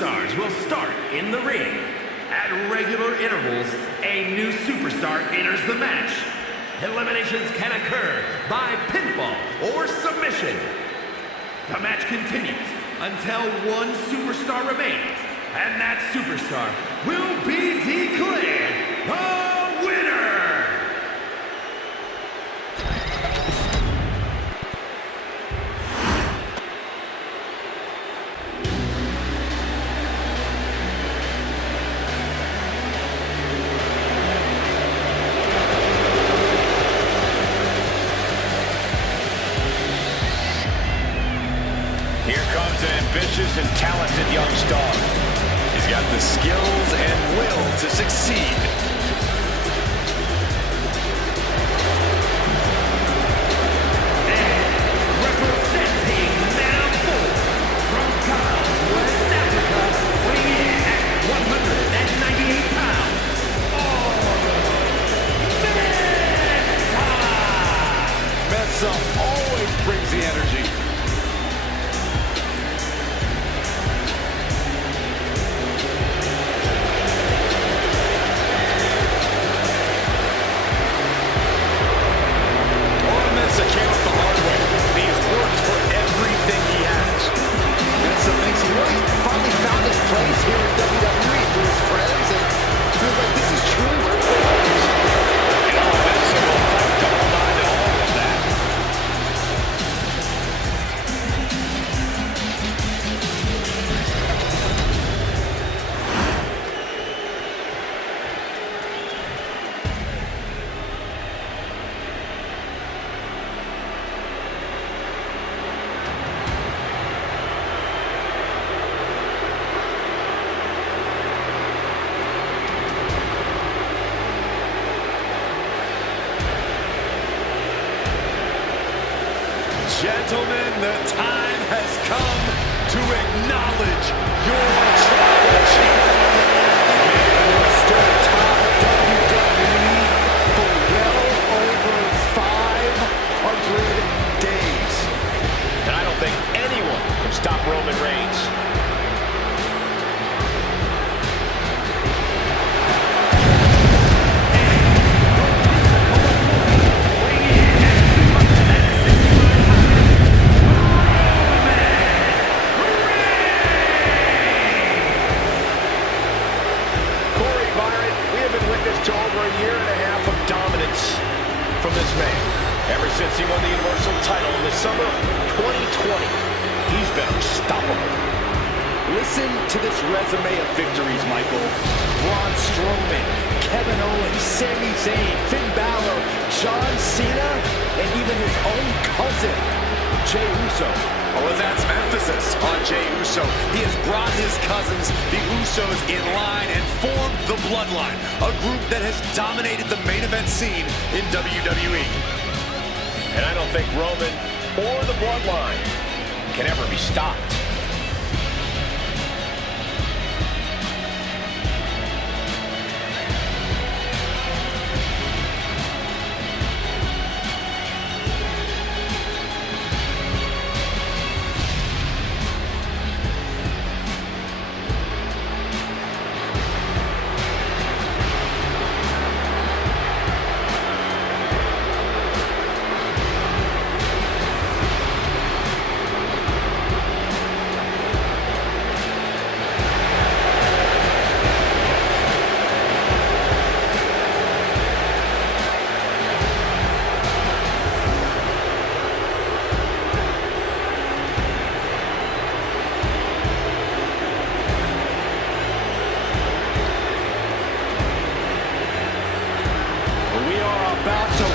superstars will start in the ring. At regular intervals, a new superstar enters the match. Eliminations can occur by pinfall or submission. The match continues until one superstar remains, and that superstar will be declared the winner! Here comes an ambitious and talented young star. He's got the skills and will to succeed. And representing now from Ghana, West Africa, weighing in at 198 pounds, Mensa always brings the energy. Place here in WWE for his friends, and feels like this is truly where he belongs. And all Mensa will fight to hold on to all of that. Gentlemen, the time has come to acknowledge your tribal chief. Man who has stood atop WWE for well over 500 days. And I don't think anyone can stop Roman Reigns. To over a year and a half of dominance from this man. Ever since he won the Universal title in the summer of 2020, he's been unstoppable. Listen to this resume of victories, Michael. Braun Strowman, Kevin Owens, Sami Zayn, Finn Balor, John Cena, and even his own cousin, Jey Uso. Oh, well, that's emphasis on Jey Uso. He has brought his cousins, the Usos, in line and formed the Bloodline, a group that has dominated the main event scene in WWE. And I don't think Roman or the Bloodline can ever be stopped.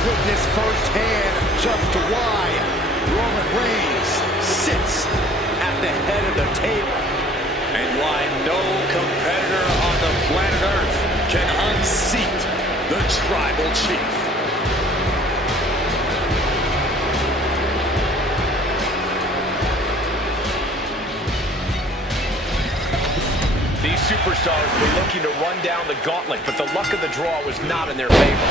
Witness firsthand just why Roman Reigns sits at the head of the table. And why no competitor on the planet Earth can unseat the Tribal Chief. These superstars were looking to run down the gauntlet, but the luck of the draw was not in their favor.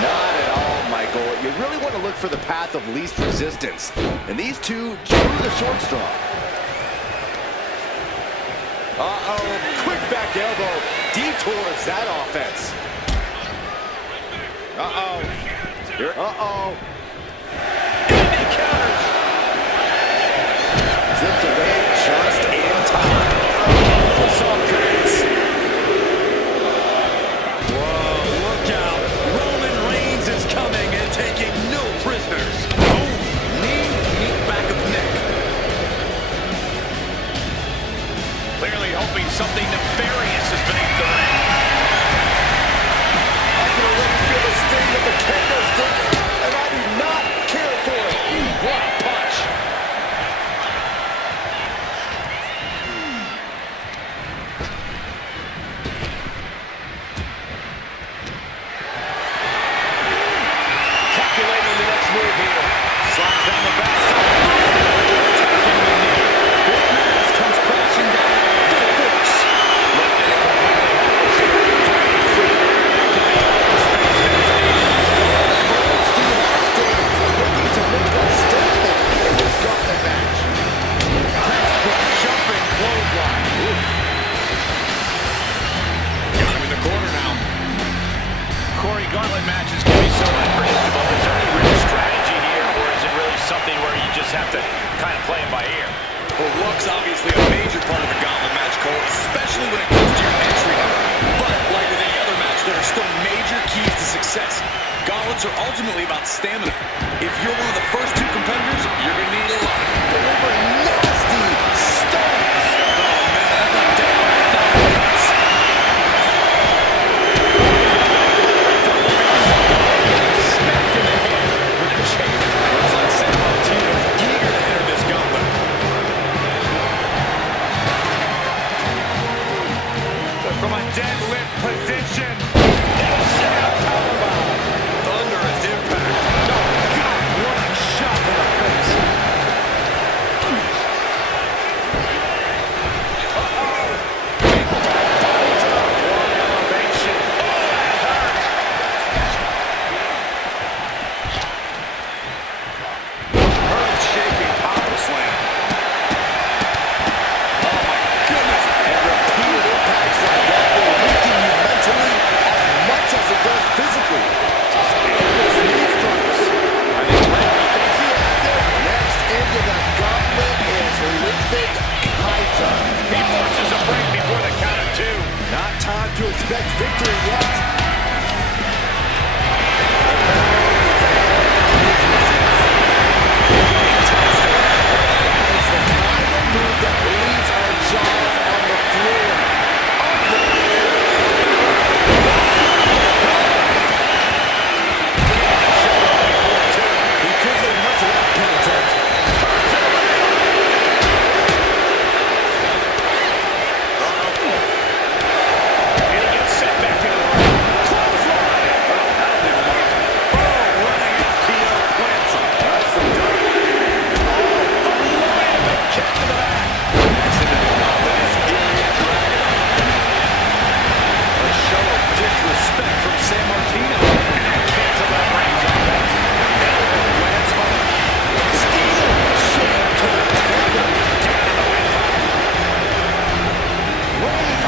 Not at all, Michael. You really want to look for the path of least resistance. And these two drew the short straw. Uh-oh, quick back elbow detours that offense. Uh-oh. Uh-oh. And he counters. Zips away just in time. Oh, saw Curtis. Whoa, look out. Roman Reigns is coming and taking no prisoners. Oh, knee back of neck. Clearly hoping something nefarious is beneath the ring. I can already feel the sting of the kendo stick, and I do not care for it. What a punch. Calculating the next move here. Slap down the backside. Attacking the knee. Big Mass comes crashing down full force. Looked at it completely helpless here. Fighting for the space in his knees. Steve Austin looking to make a statement in this gauntlet match. Textbook jumping clothesline. Got him in the corner now. Corey, gauntlet matches can be so unpredictable. Is there any real strategy here, or is it really something where you just have to kind of play it by ear? Well, luck's obviously a major part of a gauntlet match, Cole, especially when it comes to your entry number. But, like with any other match, there are still major keys to success. Gauntlets are ultimately about stamina. If you're one of the first two competitors, you're going to need a lot of it. Delivering nasty stomps. Oh, man, that's like death by 1,000 cuts. Smacked in the head with a chair. Looks like San Martino's eager to enter this gauntlet. From a deadlift position. Thunderous impact. Oh, God, what a shot in the face. Elevation. Oh, that hurt. Earth-shaking power slam. Oh, my goodness. And repeated impacts like that will weaken you mentally as much as it does physically. Just endless knee strikes. I think Randy thinks he has it. Next into the gauntlet is Lifted Kaita. He forces a break before the count of two. Not time to expect victory yet. It's the kind of move that leaves our jaws on the floor. He couldn't get much of that pin attempt. And he gets set back in the ring. Clothesline. That'll do the mark. Oh, running FTO plants him. Nicely done. Kick to the back. Next into the gauntlet is Ilya Dragunov. A show of disrespect from San Martino. Cancel that Reigns offense. Elbow lands hard. Steel shame to the temple. Down in the windpipe. Reigns.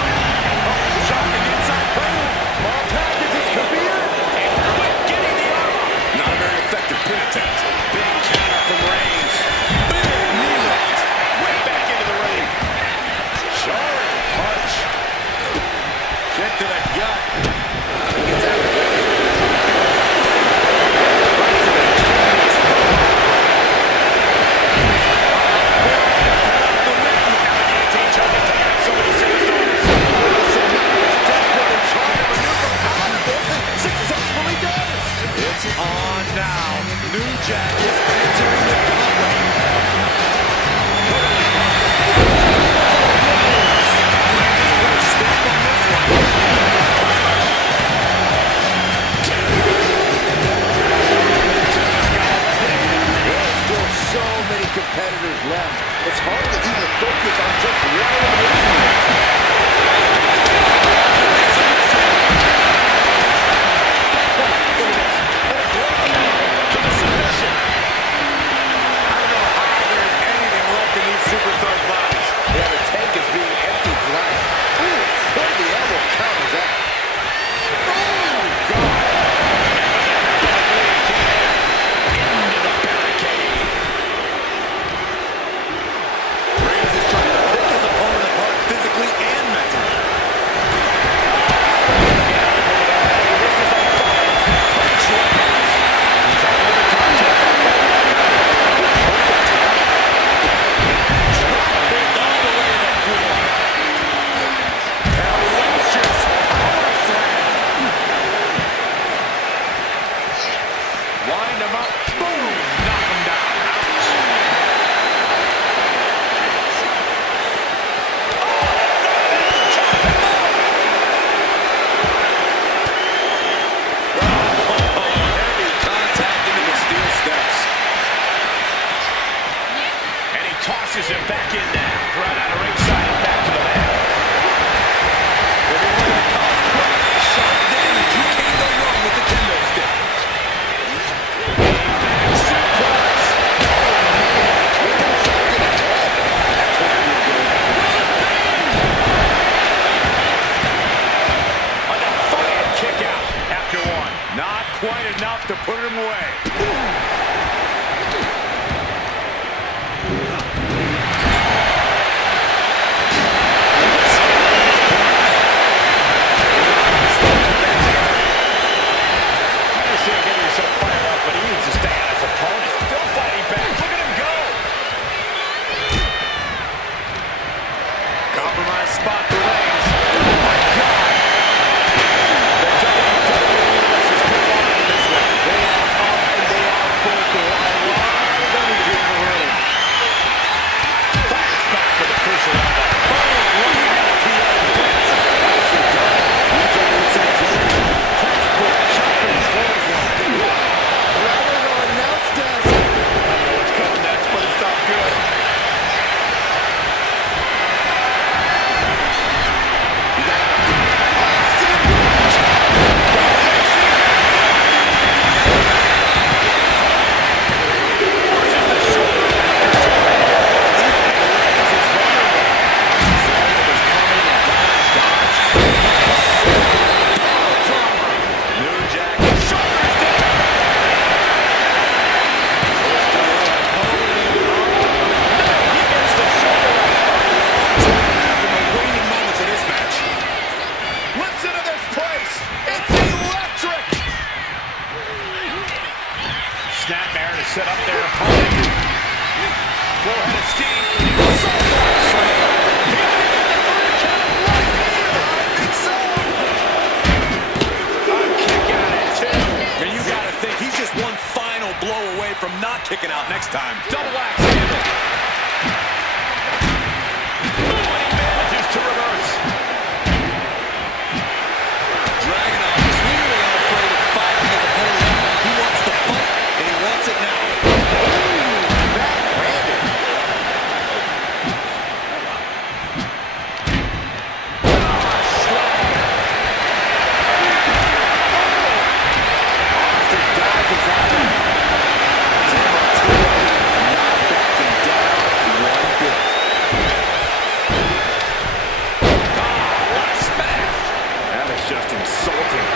Oh, shocking inside cradle. Small packages could be it. And Quick getting the arm up. Not a very effective pin attempt. Big counter from Reigns. Big knee lift. Way back into the ring. Jarring punch. Kick to the gut. He gets out of the way. Successfully does. It's on now. New Jack is entering the gauntlet. Step on this one. There's still so many competitors left. It's hard to even focus on just one individual. To the submission. I don't know how there's anything left in these superstar bodies. Yeah, the tank is being emptied flat. Forces him back in now. Right out of ringside and back to the mat. Sharp damage. You can't go wrong with the kendo stick. A defiant kick out after one. Not quite enough to put him away. Spot for Reigns. Oh my God! The WWE has come on in this one. They are up and they are vocal. A lot of energy in the ring. Fires back with a crucial elbow. Boom! Right out to the other place. Nicely done. Textbook chopping clothesline. Rather than announce death. I don't know what's coming next, but it's not good. Snapmare to set up their opponent. Forehead of steam. Suplex slam. I think so. A kick out at two. And you got to think he's just one final blow away from not kicking out next time. Double axe handle. And he manages to reverse. Dragon off. Clearly unafraid of fighting his opponent. He wants to fight. And he wants it now. Backhanded. Slag. Austin dodges out of it. Not backing down one bit. What a smash. That is just insulting.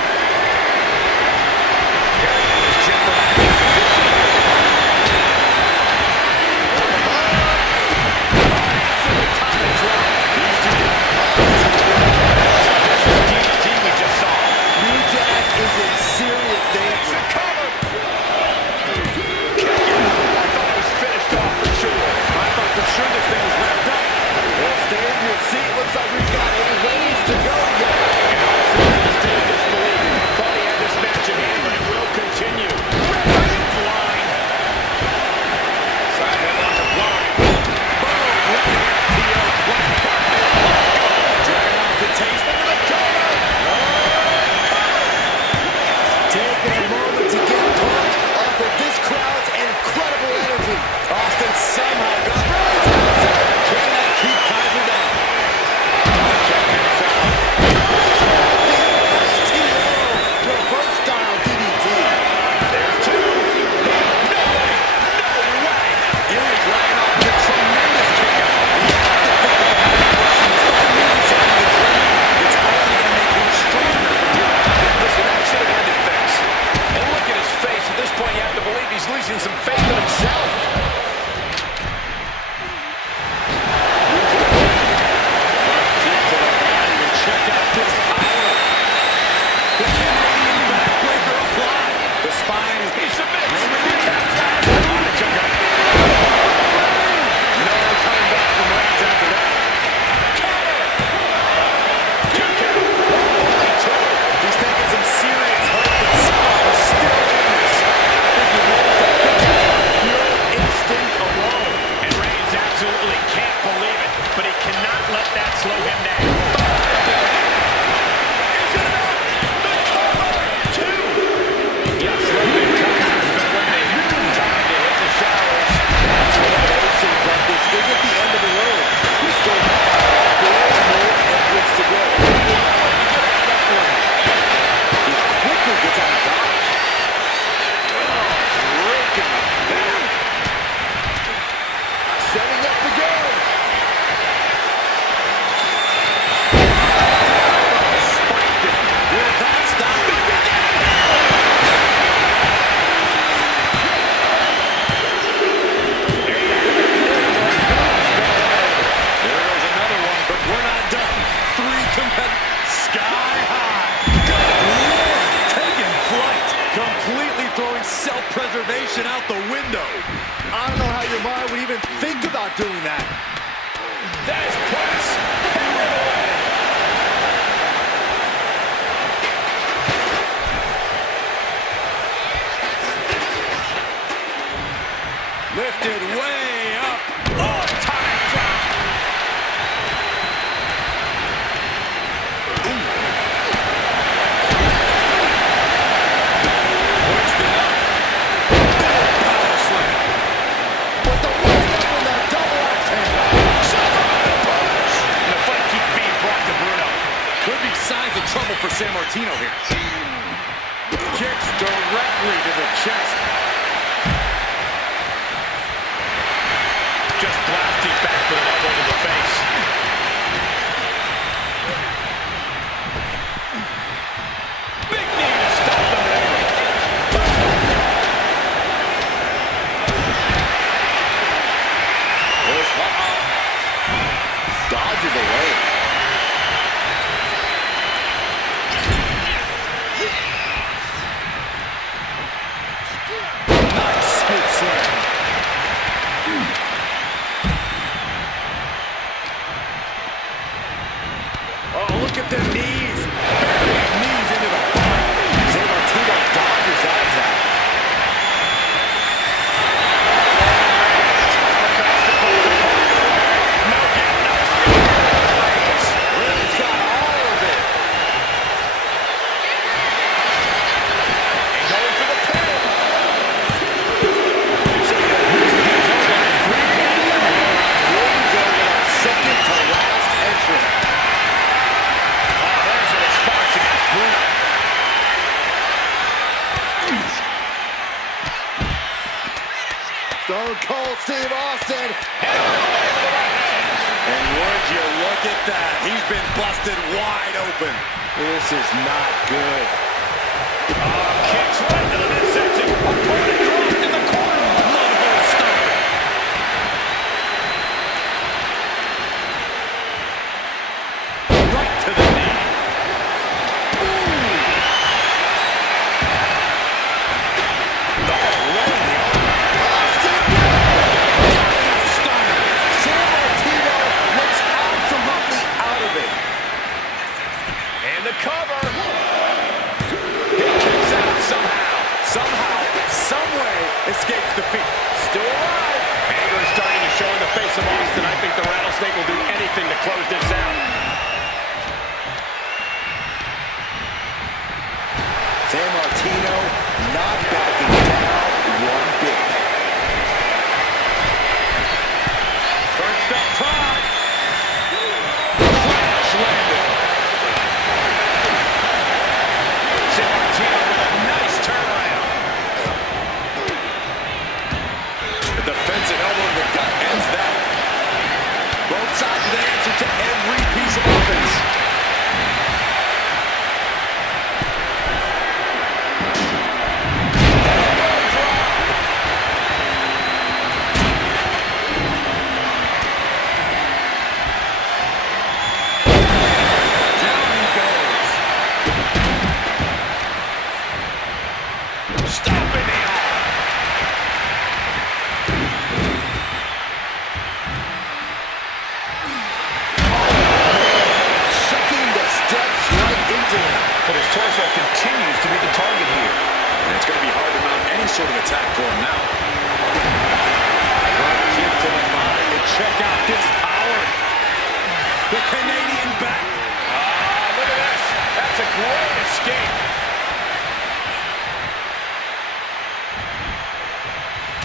Looks like we've got a ways to go yet. And also, the stand disbelieving. Thought he had this match in hand, but it will continue. Referee blind. Side headlock applied. Boom! Running FTO. Black carpet. Dragging off the taste into the cover. Taking a moment to get pumped off of this crowd's incredible energy. Austin somehow got That is press. Hammer away. Lifted way up. Oh, time drop. Hoisted up. Power slam. With the right up and the double axe handle. And the fight keeps being brought to Bruno. Could be signs of trouble for San Martino here. Kicks directly to the chest. Just blasting back with an elbow to the face. Big knee to stop the man. Dodges away. Nice scoop slam. Oh, look at the knees. Burying knees into the body. San Martino dodges that attack. He's got all of it. And going for the pin. Here we go with our second to last entrant. Oh, there's a response against Bruno. Stone Cold Steve Austin. And would you look at that? He's been busted wide open. This is not good. Kicks right to the midsection. Opponent dropped in the corner. Love goes stop. Right to the knee. San Martino looks absolutely out of it. And the cover. He kicks out somehow. Some way escapes defeat. Still alive. Anger is starting to show in the face of Austin. I think the Rattlesnake will do anything to close this out. San Martino not backing down one bit. Perched up top. Flash landed. San Martino with a nice turnaround. The defensive elbow to the gut ends that. Both sides with an answer to every piece of offense. Torso continues to be the target here. And it's going to be hard to mount any sort of attack for him now. Front kick to the body to check out this power. The Canadian back. Look at this. That's a great escape.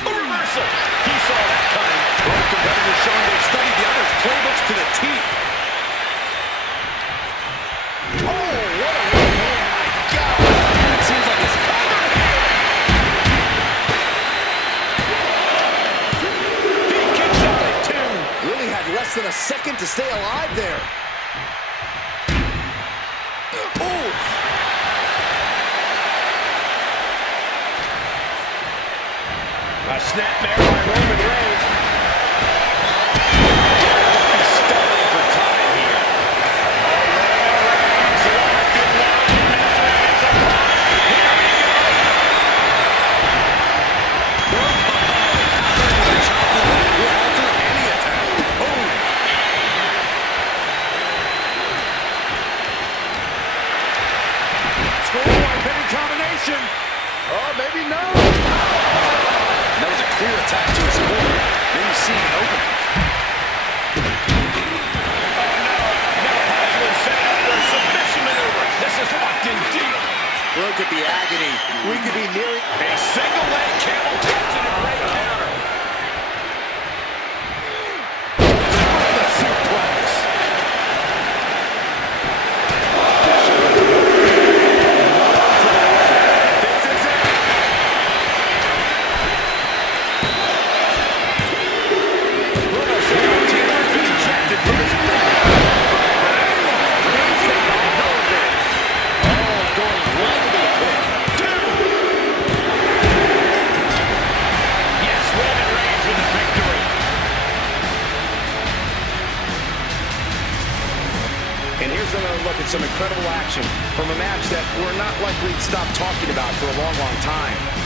A reversal. He saw that coming. Both competitors showing they've studied the other's playbooks to the teeth. Oh, what a right hand. My God. It seems like it's covered. He kicks out at two. Really had less than a second to stay alive there. Oof. A snapmare by Roman Reigns. He's stumbling for time here. at the agony. We could be nearing A single leg camel clutch and a great counter. the suplex. This is it. Taylor's been ejected from his And here's another look at some incredible action from a match that we're not likely to stop talking about for a long, long time.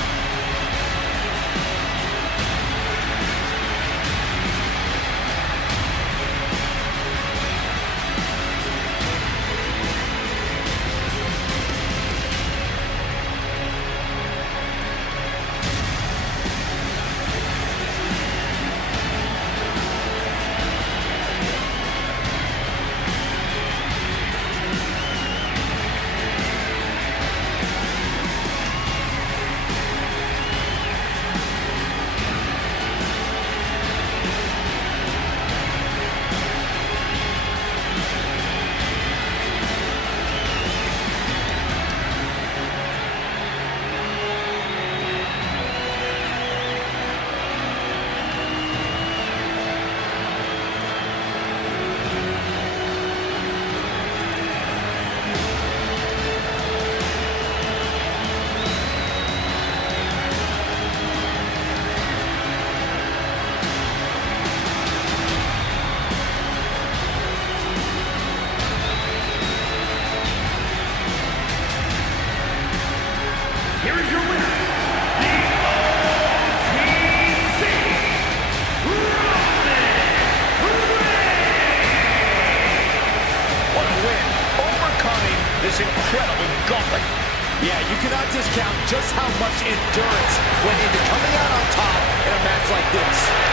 Here is your winner, the OTC Roman Reigns. What a win, overcoming this incredible gauntlet. Yeah, you cannot discount just how much endurance went into coming out on top in a match like this.